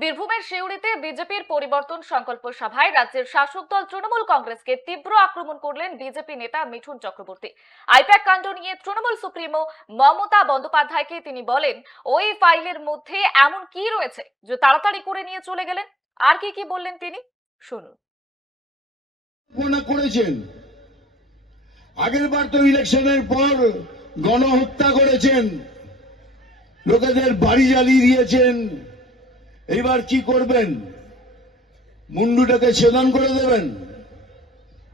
বীরভূমের সিউড়িতে বিজেপির পরিবর্তন সংকল্প সভায় রাজ্যের শাসক দল তৃণমূল কংগ্রেসকে তীব্র আক্রমণ করলেন বিজেপি নেতা মিঠুন চক্রবর্তী। আইপ্যাক কাণ্ড নিয়ে তৃণমূল সুপ্রিমো মমতা বন্দ্যোপাধ্যায়কে তিনি বলেন, ওই ফাইলের মধ্যে এমন কি রয়েছে যে তাড়াতাড়ি করে নিয়ে চলে গেলেন? আর কি কি বললেন তিনি? শুনুন। করেছেন, আগের বার তো ইলেকশনের পর গণহত্যা করেছেন, লোকেদের বাড়ি জ্বালিয়ে দিয়েছেন এইবার কি করবেন? মুন্ডুটাকে ছেদন করে দেবেন,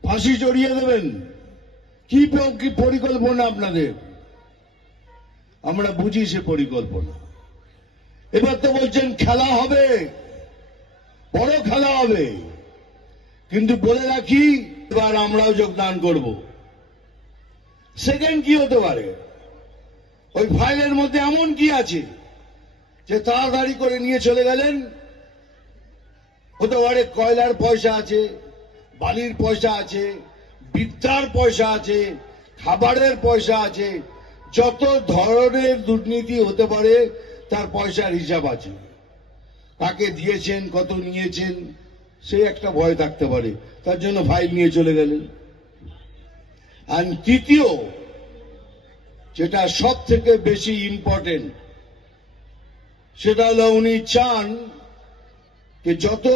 ফাঁসি চড়িয়ে দেবেন। কি পরিকল্পনা আপনাদের? আমরা বুঝি সে পরিকল্পনা। এবার তো বলছেন খেলা হবে, বড় খেলা হবে। কিন্তু বলে রাখি, এবার আমরাও যোগদান করব। সেকেন্ড কি হতে পারে? ওই ফাইলের মধ্যে এমন কি আছে? যে তাড়াতাড়ি করে নিয়ে চলে গেলেন, হতে পারে কয়লার পয়সা আছে, বালির পয়সা আছে, বিদ্যার পয়সা আছে, খাবারের পয়সা আছে, যত ধরনের দুর্নীতি হতে পারে, তার পয়সার হিসাব আছে। তাকে দিয়েছেন, কত নিয়েছেন, সে একটা ভয় থাকতে পারে। তার জন্য ফাইল নিয়ে চলে গেলেন। আর তৃতীয়, যেটা সব থেকে বেশি ইম্পর্টেন্ট সেটা হলো উনি চান যে যত